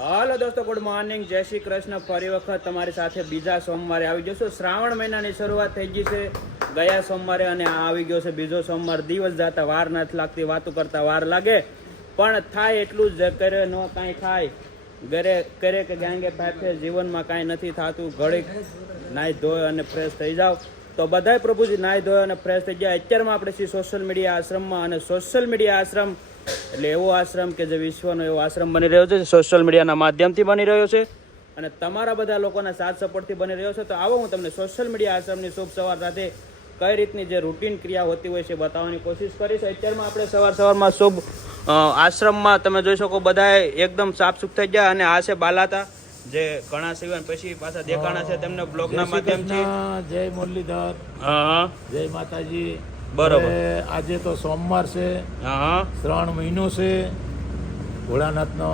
હાલો દોસ્તો, good morning, જય શ્રી કૃષ્ણ. ફરી વખત તમારી સાથે બીજા સોમવારે આવી જશું. શ્રાવણ મહિનાની શરૂઆત થઈ ગઈ છે ગયા સોમવારે અને આ આવી ગયો છે બીજો સોમવાર. દિવસ જતા વાર નથી લાગતી, વાતો કરતા વાર લાગે, પણ થાય એટલું જ કરે, ન કાંઈ થાય ઘરે કરે કે ગાંગે ફાફે જીવનમાં કાંઈ નથી થતું. ઘડીક નાહી ધોય અને ફ્રેશ થઈ જાવ તો બધાય પ્રભુજી નાહી ધોય અને ફ્રેશ થઈ ગયા. અત્યારમાં આપણે છીએ સોશિયલ મીડિયા આશ્રમમાં, અને સોશિયલ મીડિયા આશ્રમ એટલે એવો આશ્રમ કે જે વિશ્વનો એવો આશ્રમ બની રહ્યો છે, સોશિયલ મીડિયાના માધ્યમથી બની રહ્યો છે અને તમારા બધા લોકોના સાથ સપોર્ટથી બની રહ્યો છે. તો આવો હું તમને સોશિયલ મીડિયા આશ્રમની શુભ સવાર સાથે કઈ રીતની જે રૂટીન ક્રિયા હોતી હોય છે બતાવવાની કોશિશ કરીશ. અત્યારમાં આપણે સવારમાં શુભ આશ્રમમાં તમે જોઈ શકો બધા એકદમ સાફ સુફ થઈ ગયા. અને આ છે બાલાતા જે ઘણા સિવાય પછી પાછા દેખાણા છે તેમને બ્લોગના માધ્યમથી. જય મુરલીધર, હા જય માતાજી. બરોબર. આજે તો સોમવાર છે, હા શ્રાવણ મહિનો છે, ભોળાનાથનો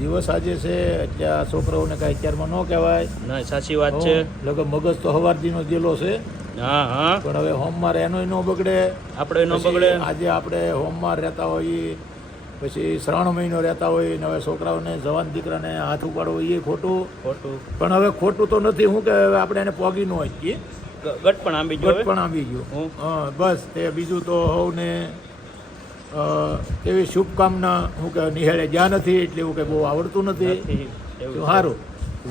દિવસ આજે છે. અત્યારે છોકરાઓને કાંઈ અત્યારમાં ન કહેવાય. ના, સાચી વાત છે. લગભગ મગજ તો હવારદીનો ગયેલો છે, હા હા, પણ હવે હોમવાર એનોય ન બગડે, આપણે ન બગડે. આજે આપણે હોમવાર રહેતા હોઈએ, પછી શ્રાવણ મહિનો રહેતા હોય ને હવે છોકરાઓને જવાન દીકરાને હાથ ઉપાડવો એ ખોટું. પણ હવે ખોટું તો નથી, શું કે હવે આપણે એને પોગી ન શકીએ, ગટ પણ આંબી ગયો, ગટ પણ આવી ગયો. હા બસ તે બીજું તો સૌને એવી શુભકામના. હું કે નિહાળે જ્યાં નથી એટલે એવું કે બહુ આવડતું નથી. સારું,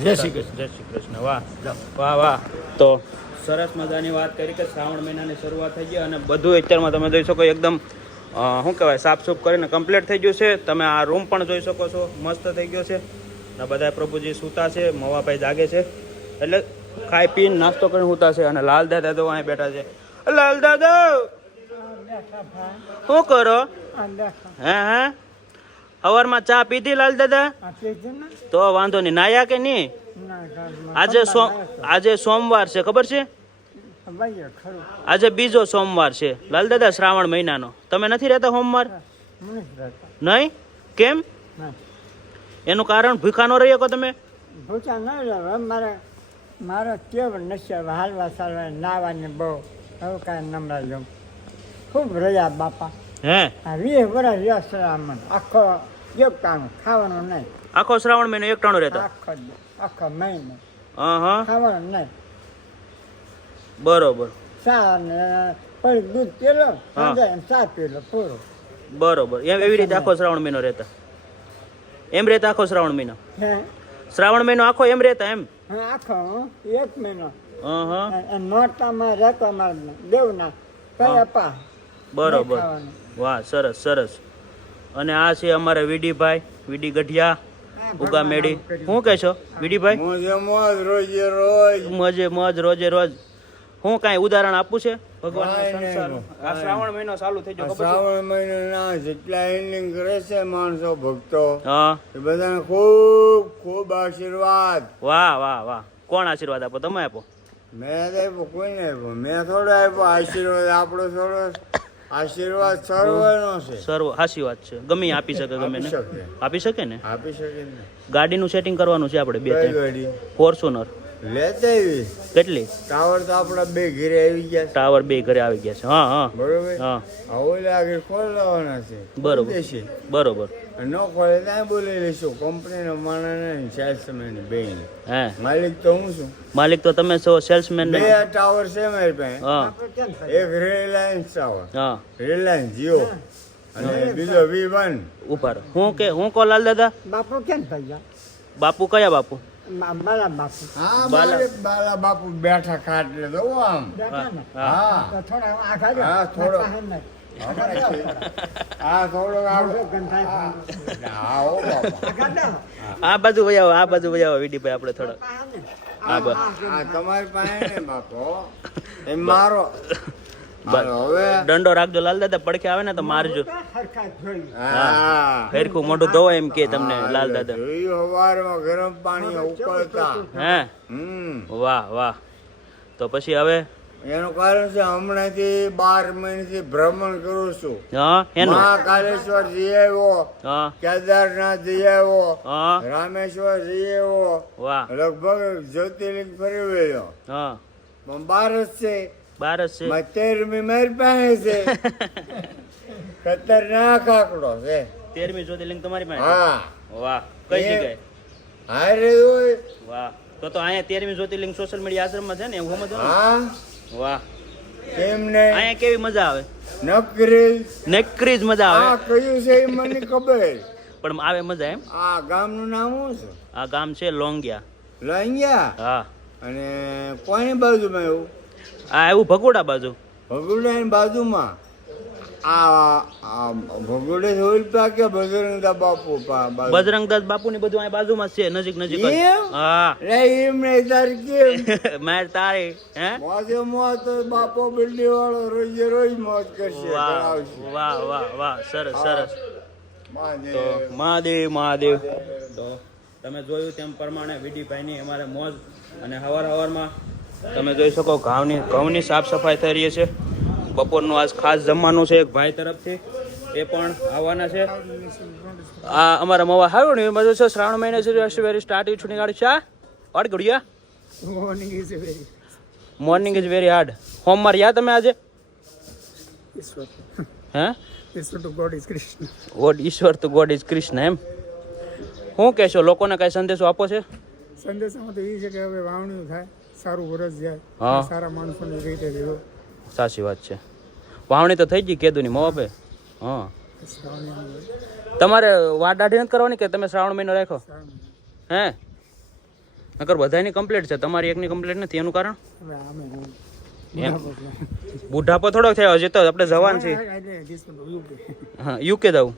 જય શ્રી કૃષ્ણ. જય શ્રી કૃષ્ણ. વાહ વાહ વાહ. તો સરસ મજાની વાત કરી કે શ્રાવણ મહિનાની શરૂઆત થઈ ગઈ અને બધું અત્યારમાં તમે જોઈ શકો એકદમ શું કહેવાય સાફ સૂફ કરીને કમ્પ્લીટ થઈ ગયું છે. તમે આ રૂમ પણ જોઈ શકો છો, મસ્ત થઈ ગયો છે. અને બધા પ્રભુજી સૂતા છે, મવાભાઈ જાગે છે, એટલે ખાઈ પીને નાસ્તો કરીને સૂતા છે. અને લાલ દાદા તો અહીં બેઠા છે. લાલ દાદા શું કરો? હે હે, સવારમાં ચા પીધી લાલ દાદા? તો વાંધો નહીં. નાયા કે નહીં? આજે સોમવાર છે, ખબર છે? આજે બીજો સોમવાર છે લાલ દાદા શ્રાવણ મહિનાનો. તમે નથી રહેતા સોમવાર? નહીં? કેમ? એનું કારણ ભૂખા ન રહી શકો તમે? ભૂખા ન રહે. મારે કેવું નશા હાલવા ચાલવા નાવાની બહુ. હવે કાંઈ નમરા જાઉં ખૂબ રહ્યા બાપા. હે, 20 વર્ષ રહ્યા શ્રાવણ. આખો એક ટાણું ખાવાનું નહીં. આખો શ્રાવણ મહિનો એક ટાણું રહેતા? આખો મહિનો હા, ખાવાનું નહીં. બરોબર. ચા ને પછી દૂધ પીલો, ચા પીલો, પૂરો. બરોબર. એવી રીતે આખો શ્રાવણ મહિનો રહેતા? એમ રહેતા આખો શ્રાવણ મહિનો? હે, શ્રાવણ મહિનો આખો એમ રહેતા? એમ આખો એક મહિનો હા. નોરતામાં રહેતો દેવના કયા પા. બરોબર. વાહ, સરસ સરસ. અને આ છે અમારા વીડીભાઈ, વીડી ગઢિયા ઉગા મેડી. શું કહે છો વીડીભાઈ? મોજે મોજ રોજે રોજ. હું કાંઈ ઉદાહરણ આપું છે ભગવાનના સંસારનું? આ શ્રાવણ મહિનો ચાલુ થઈ ગયો, શ્રાવણ મહિનો ના જેટલા એન્ડિંગ કરે છે માણસો ભક્તો, હા, એ બધાને ખૂબ ખૂબ આશીર્વાદ. વાહ વાહ વાહ. કોણ આશીર્વાદ આપો? તમે આપો? મેં આપ્યો? કોઈને આપ્યો? મેં થોડો આપ્યો આશીર્વાદ. આપણો થોડો આશીર્વાદ સર્વનો છે. સર્વ સાચી વાત છે. ગમે આપી શકે, ગમે ને આપી શકે ને. આપી શકે ને. ગાડીનું સેટિંગ કરવાનું છે આપણે. કઈ ગાડી? ફોર્ચ્યુનર લેતા આવી. કેટલી? ટાવર તો આપણા 2 ઘરે આવી ગયા છે. ટાવર 2 ઘરે આવી ગયા છે. હા હા બરોબર. હા, ઓલે આગળ ખોલાવાના છે. બરોબર બરોબર. ન ખોલે ત્યાં બોલી લઈશું. કંપનીનો માણસ સેલ્સમેન બેન. હે, માલિક તો હું છું. માલિક તો તમે છો, સેલ્સમેન. 2 ટાવર છે મારી પાસે. હા એક રિલાયન્સ ટાવર, હા, રિલાયન્સ જીઓ, અને બીજો V1. ઉભા રહો. હું કો લાલ દાદા? બાપુ કેમ થઈ ગયા? બાપુ કયા બાપુ? મારા બાપુ હા, બાલા બાપુ બેઠા ખાટલે તો આમ. બેઠા ને હા તો થોડા આખા જો. હા, થોડો. હા, થોડો આવડો. ગંધાય હા, ઓ બાપા. આખા દો. આ બાજુ વજાવો, આ બાજુ વજાવો વીડીભાઈ આપણે થોડો. હા બસ. હા, તમારી પાસે ને બાપો એ મારો. હાલો, હવે દંડો રાખજો લાલ દાદા, પડખે આવે ને તો મારજો. હરખા જોઈ. હા, હરખું મોઢું ધોવાય એમ કે તમને લાલ દાદા. જોયું સવારમાં ગરમ પાણી ઉકળતા. હે, હમ વાહ વાહ. તો પછી હવે એનું કારણ છે હમણાંથી 12 મહિનાથી ભ્રમણ કરું છું. હા એનું? મહાકાલેશ્વર જઈ આવ્યો, હા કેદારનાથ જઈ આવ્યો, હા, રામેશ્વર જઈ આવ્યો, વાહ. લગભગ જ્યોતિર્લિંગ ફરી વળ્યો. હા, પણ 12 જ છે. 12 છે. 13મી મારી પાસે છે. ખતરનાક આંકડો છે. 13મી જ્યોતિર્લિંગ તમારી પાસે? હા, વાહ. કઈ જગ્યાએ? હાય રે હોય વાહ તો અહીંયા 13મી જ્યોતિર્લિંગ સોશિયલ મીડિયા આશ્રમમાં છે ને એવું સમજો ને? હા વાહ કેમ ને અહીંયા કેવી મજા આવે? નકરી નેક્રીજ મજા આવે આ કયું છે એ મને ખબર પણ આવે મજા એમ. આ ગામનું નામ શું છે આ ગામ છે લોંગિયા. લંગિયા હા અને કોની બાજુમાં એવું આ એવું ભગોડા બાજુ. ભગુડાની બાજુમાં આ ભગુડે હોલપા કે બજરંગદા બાપુ બાજુ બજરંગદાસ બાપુ ની બધું અહીંયા બાજુમાં જ છે, નજીક નજીક જ. એમ? હા રે એમને તાર કેમ માર તારે હે મોજે મોજ તો બાપો બિલ્ડી વાળો રોજે રોજ મોજ કરશે વાહ કરાવશે. વાહ વાહ વાહ સરસ સરસ. મહાદેવ. તો મહાદેવ મહાદેવ. તો તમે જોયું તેમ પ્રમાણે વિડીભાઈની અમારે મોજ અને હવારમાં તમે જોઈ શકો ઘઉંની સાફ સફાઈ થઈ રહી છે. બપોરનું આજ ખાસ જમવાનું છે એક ભાઈ તરફથી, એ પણ આવવાના છે. આ અમારા મવા હારું ને બધું છે. શ્રાવણ મહિને છે વેરી સ્ટાર્ટ છૂટી ગાડી છે અડ ગુડિયા મોર્નિંગ ઇઝ વેરી હાર્ડ. હોમવાર યા તમે આજે હે ઈશ્વર ટુ ગોડ ઇઝ કૃષ્ણ એમ. શું કહેશો લોકોને કઈ સંદેશો આપો છે? સંદેશામાં તો એ છે કે હવે વાવણીઓ થાય, સારું વરસ જાય, હા. સારા માણસોની રીતે રહ્યો. સાચી વાત છે. વાવણી તો થઈ ગઈ કેદુની મોબે. હા શ્રાવણી તમારે વાર દાઢી નથી કરવાની કે તમે શ્રાવણ મહિનો રાખો હે? નકર બધાની કમ્પ્લીટ છે, તમારી એકની કમ્પ્લીટ નથી. એનું કારણ હવે આમે એમ બુઢાપો થોડોક થયો હજી તો આપણે જવાન છે. હા યુકે જવું.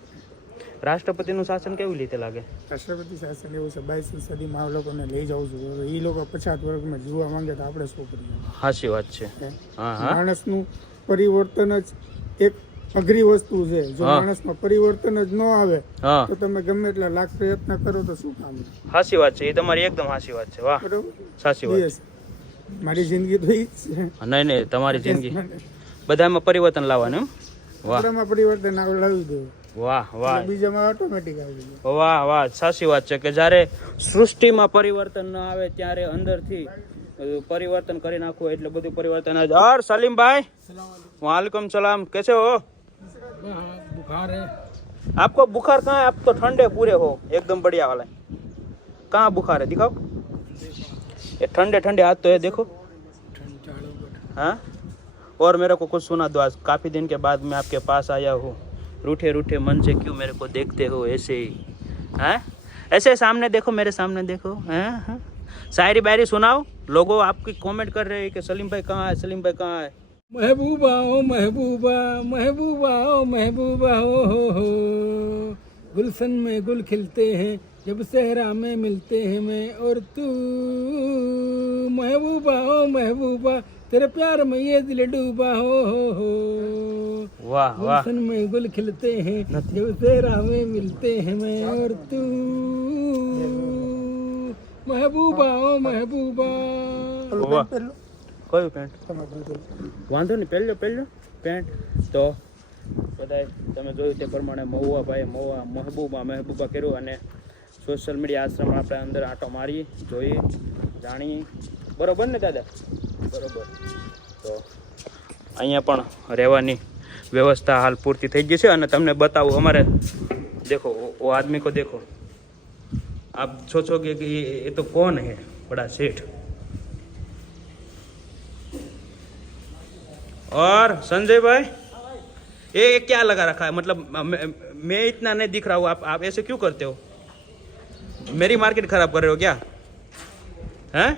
રાષ્ટ્રપતિનું શાસન કેવું રીતે લાગે? રાષ્ટ્રપતિ શાસન એવું છે 22મી સદીમાં આ લોકોને લઈ જવું છું. હવે એ લોકો પછાત વર્ગમાં જીવવા માંગે તો આપણે શું કરીએ? સાચી વાત છે. હા હા માણસનું પરિવર્તન જ એક અઘરી વસ્તુ છે. જો હા. માણસમાં પરિવર્તન જ ન આવે હા તો તમે ગમે એટલા લાખ પ્રયત્ન કરો તો શું કામ? સાચી વાત છે. એ તમારી એકદમ સાચી વાત છે. વાહ બરોબર. સાચી વાત Yes. મારી જિંદગી તો એ જ છે. નહીં નહીં તમારી જિંદગી બધામાં પરિવર્તન લાવવાનું એમ. વાહ આપણામાં પરિવર્તન લાવી દેવું, વાહ વાહ બીજામાં ઓટોમેટિક આવી જાય. વાહ વાહ સાચી વાત છે કે જ્યારે સૃષ્ટિમાં પરિવર્તન ન આવે ત્યારે અંદરથી પરિવર્તન કરી નાખવું એટલે બધું પરિવર્તન જ. और सलीमभाई वालेकुम सलाम, कैसे हो? बुखार है. आपको बुखार कहाँ है? आप तो ठंडे पूरे हो एकदम बढ़िया वाला. कहाँ बुखार है दिखाओ. ये ठंडे ठंडे हाथ तो है देखो. हाँ और मेरे को कुछ सुना दो. आज काफी दिन के बाद मैं आपके पास आया हूँ. रूठे रूठे मन से क्यों मेरे को देखते हो ऐसे ही? हैं ऐसे सामने देखो, मेरे सामने देखो. हैं शायरी बायरी सुनाओ. लोगों आपकी कमेंट कर रहे हैं कि सलीम भाई कहाँ है, सलीम भाई कहाँ है. महबूबा ओ महबूबा, महबूबा ओ महबूबा हो. गुलशन में गुल खिलते हैं जब सहरा में मिलते हैं मैं और तू. महबूबा ओ महबूबा, तेरे प्यार में ये दिल डूबा हो. वाह वाह गुलशन में गुल खिलते हैं जब सहरा में मिलते हैं मैं और तू. महबूबा ओ महबूबा. વાહ કયું પેન્ટ વાંધો નહીં પહેરજો પેન્ટ. તો બધાય તમે જોયું તે પ્રમાણે મહુવા ભાઈ મહેબૂબા કર્યું અને સોશિયલ મીડિયા આશ્રમ આપણે અંદર આંટો મારી જોઈ જાણી. બરોબર ને દાદા? બરોબર. તો અહીંયા પણ રહેવાની વ્યવસ્થા હાલ પૂરતી થઈ ગઈ છે અને તમને બતાવું અમારે देखो वो आदमी को देखो, आप सोचोगे कि ये तो कौन है बड़ा सेठ. और संजय भाई ये क्या लगा रखा है? मतलब मैं इतना नहीं दिख रहा हूँ, आप ऐसे क्यों करते हो? मेरी मार्केट खराब कर रहे हो क्या? हैं?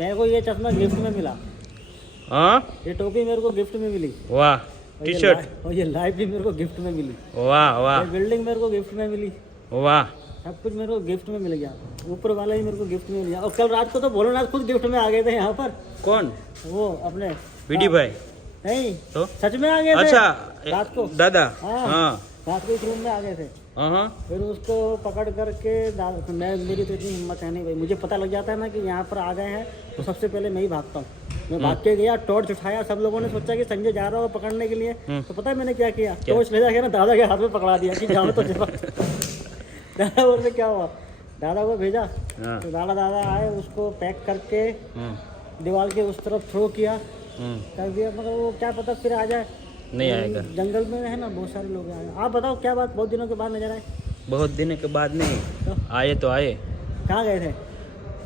मेरे को ये चश्मा गिफ्ट में मिला, हाँ ये टोपी मेरे को गिफ्ट में मिली, वाह, और टी ये शर्ट, और ये लाइफ भी मेरे को गिफ्ट में मिली, वाह वाह ये बिल्डिंग मेरे को गिफ्ट में मिली, वाह, सब कुछ मेरे को गिफ्ट में मिल गया, ऊपर वाला ही मेरे को गिफ्ट में मिल गया. और कल रात को तो भोलेनाथ खुद गिफ्ट में आ गए थे यहाँ पर, कौन? वो अपने बीडी भाई नहीं तो सच में आ गए थे. अच्छा रात को दादा, हाँ. हाँ रात को इस रूम में आ गए थे. हाँ फिर उसको पकड़ करके मैं मेरी तो इतनी हिम्मत है नहीं भाई, मुझे पता लग जाता है ना कि यहाँ पर आ गए हैं तो सबसे पहले मैं ही भागता हूँ. मैं भाग के गया, टॉर्च उठाया, सब लोगों ने सोचा कि संजय जा रहा हो पकड़ने के लिए, तो पता है मैंने क्या किया? टॉर्च ले जाके ना दादा के हाथ में पकड़ा दिया कि जाओ तो जाओ. दादा बोलते क्या हुआ, दादा को भेजा हाँ. तो दादा आए, उसको पैक करके दीवार के उस तरफ थ्रो किया, कर दिया. मतलब वो क्या पता फिर आ जाए, नहीं आएगा. जंगल में है ना बहुत सारे लोग आए. आप बताओ क्या बात, बहुत दिनों के बाद नजर आए बहुत दिन के बाद नहीं, तो आए तो आए, कहाँ गए थे?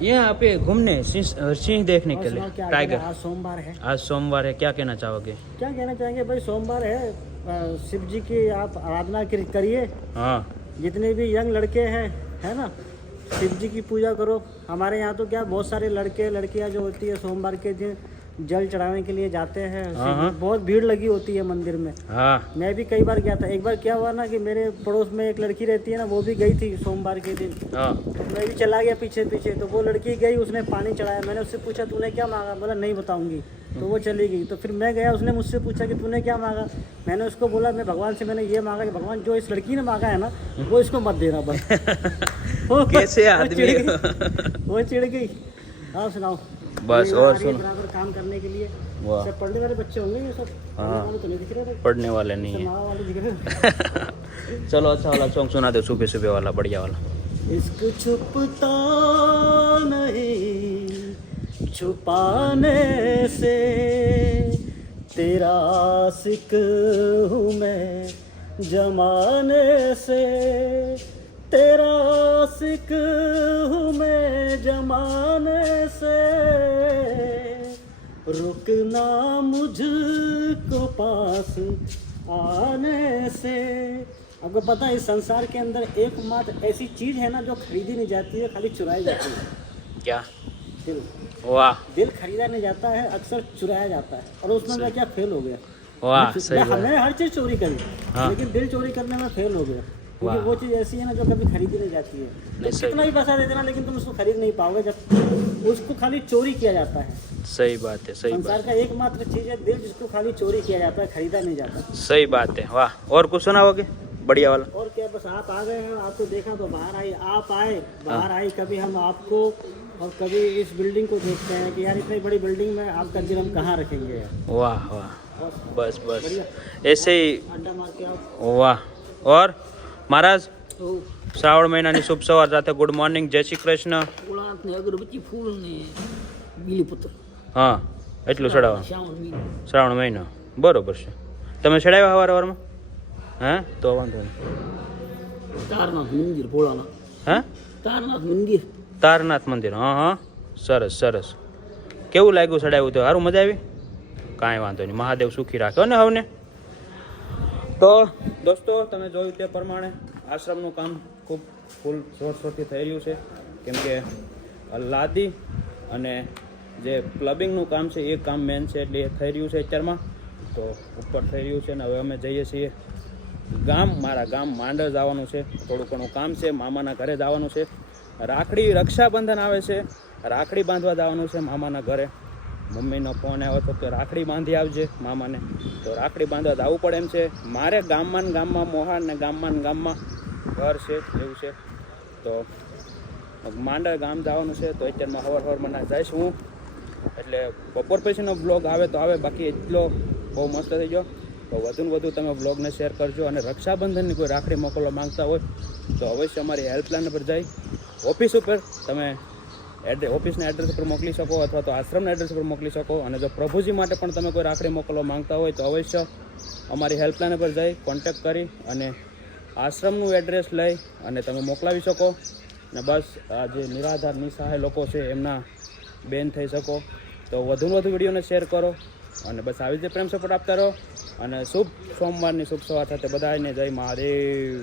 यहाँ पे घूमने, सिंह देखने और के लिए, सुनाओ, क्या टाइगर। आज सोमवार है। आज सोमवार है, क्या कहना चाहोगे? क्या कहना चाहेंगे भाई, सोमवार है, शिव जी की आप आराधना करिए। हाँ जितने भी यंग लड़के हैं, है ना, शिव जी की पूजा करो। हमारे यहाँ तो क्या बहुत सारे लड़के लड़कियाँ जो होती है सोमवार के दिन जल चढ़ाने के लिए जाते हैं। बहुत भीड़ लगी होती है मंदिर में। हाँ मैं भी कई बार गया था। एक बार क्या हुआ ना कि मेरे पड़ोस में एक लड़की रहती है ना, वो भी गई थी सोमवार के दिन। हाँ तो मैं भी चला गया पीछे पीछे। तो वो लड़की गई, उसने पानी चढ़ाया। मैंने उससे पूछा तूने क्या मांगा, बोला नहीं बताऊंगी। तो वो चली गई। तो फिर मैं गया, उसने मुझसे पूछा कि तूने क्या मांगा। मैंने उसको बोला मैं भगवान से मैंने ये मांगा कि भगवान जो इस लड़की ने मांगा है ना वो इसको मत देना बस। कैसे वो आदमी चिढ़ हो? गई, वो चिढ़ गई। आप सुनाओ। बस ये और आ रही है सुनो। बराबर काम करने के लिए। वाह। सब पढ़ने वाले बच्चे होंगे ये सब। पढ़ने वाले तो नहीं दिख रहे थे, पढ़ने वाले नहीं सब है। माँ वाले दिख रहे थे। चलो अच्छा वाला सॉन्ग सुना दो, सुबह सुबह वाला, बढ़िया वाला। इश्क छुपता नहीं छुपाने से, तेरा आशिक हूँ मैं जमाने से, तेरा आशिक हूँ मैं जमाने से, रुकना मुझको पास आने से। आपको पता है इस संसार के अंदर एकमात्र ऐसी चीज है ना जो खरीदी नहीं जाती है, खाली चुराई जाती है। क्या? दिल। वाह दिल खरीदा नहीं जाता है, अक्सर चुराया जाता है। और उसमें मैं क्या फेल हो गया। वाह, सही बात। मैंने हर चीज चोरी करी, हाँ। लेकिन दिल चोरी करने में फेल हो गया। क्योंकि वाह। वो चीज ऐसी है ना जो कभी खरीदी नहीं जाती है। नहीं, सही कितना भी पैसा दे देना लेकिन तुम उसको खरीद नहीं पाओगे, जब उसको खाली चोरी किया जाता है। सही बात है, सही संसार बात का एकमात्र चीज है दिल, जिसको खाली चोरी किया जाता है, खरीदा नहीं जाता। है, सही बात है। वाह, और कुछ सुनाओगे बढ़िया वाला? और क्या, बस आप आ गए हैं, आपको देखा तो बाहर आई, आप आए बाहर आई। कभी हम आपको और कभी इस बिल्डिंग को देखते हैं कि यार इतनी बड़ी बिल्डिंग में आपका दिल हम कहाँ रखेंगे यार। वाह वाह, बस बस बढ़िया। ऐसे ही। अड्डा मार के आप। वाह। और महाराज, શ્રાવણ મહિનાની શુભ સવાર સાથે ગુડ મોર્નિંગ, જય શ્રી કૃષ્ણ. ગુલાબની અગરબત્તી ફૂલ ને બીલીપત્ર હા, એટલું ચડાવવાનું. શ્રાવણ મહિનો શ્રાવણ મહિનો બરોબર છે. તમે ચડાવ્યા સવારમાં? હા, તો વાંધો નહીં. તારનાથ મંદિર ભોળાનાથ હા, તારનાથ મંદિર તારનાથ મંદિર. હા હા, સરસ સરસ. કેવું લાગ્યું ચડાવ્યું? તો સારું, મજા આવી? કાંઈ વાંધો નહીં, મહાદેવ સુખી રાખ્યો ને હવને. તો દોસ્તો, તમે જોયું તે પ્રમાણે આશ્રમનું કામ ખૂબ ફૂલ જોરશોરથી થઈ રહ્યું છે. કેમ કે લાદી અને જે પ્લબિંગનું કામ છે એ કામ મેન છે, એટલે એ થઈ રહ્યું છે અત્યારમાં. તો ઉપર થઈ રહ્યું છે ને હવે અમે જઈએ છીએ ગામ. મારા ગામ માંડર જવાનું છે, થોડું ઘણું કામ છે, મામાના ઘરે જવાનું છે. રાખડી, રક્ષાબંધન આવે છે, રાખડી બાંધવા જવાનું છે મામાના ઘરે. મમ્મીનો ફોન આવ્યો હતો કે રાખડી બાંધી આવજે મામાને. તો રાખડી બાંધવા જવું પડે એમ છે. મારે ગામમાં ને ગામમાં મોહાર ને ગામમાં ઘર છે, એવું છે. તો માંડર ગામ જવાનું છે. તો અત્યારમાં સવારમાં ના જઈશ હું, એટલે બપોર પછીનો બ્લોગ આવે તો આવે, બાકી એટલો બહુ મસ્ત થઈ ગયો. તો વધુ ને વધુ તમે બ્લોગને શેર કરજો. અને રક્ષાબંધનની કોઈ રાખડી મોકલવા માંગતા હોય તો અવશ્ય અમારી હેલ્પલાઇન પર જઈ ઓફિસ ઉપર તમે ઓફિસના એડ્રેસ પર મોકલી શકો, અથવા તો આશ્રમના એડ્રેસ પર મોકલી શકો. અને જો પ્રભુજી માટે પણ તમે કોઈ રાખડી મોકલવા માંગતા હોય તો અવશ્ય અમારી હેલ્પલાઇન પર જઈ કોન્ટેક્ટ કરી અને આશ્રમનું એડ્રેસ લઈ અને તમે મોકલાવી શકો. ને બસ આ જે નિરાધાર નિસહાય લોકો છે એમના બેન થઈ શકો. તો વધુને વધુ વિડીયોને શેર કરો અને બસ આવી રીતે પ્રેમ સપોર્ટ આપતા રહો. અને શુભ સોમવારની શુભ સવાર સાથે બધાને જય મહાદેવ.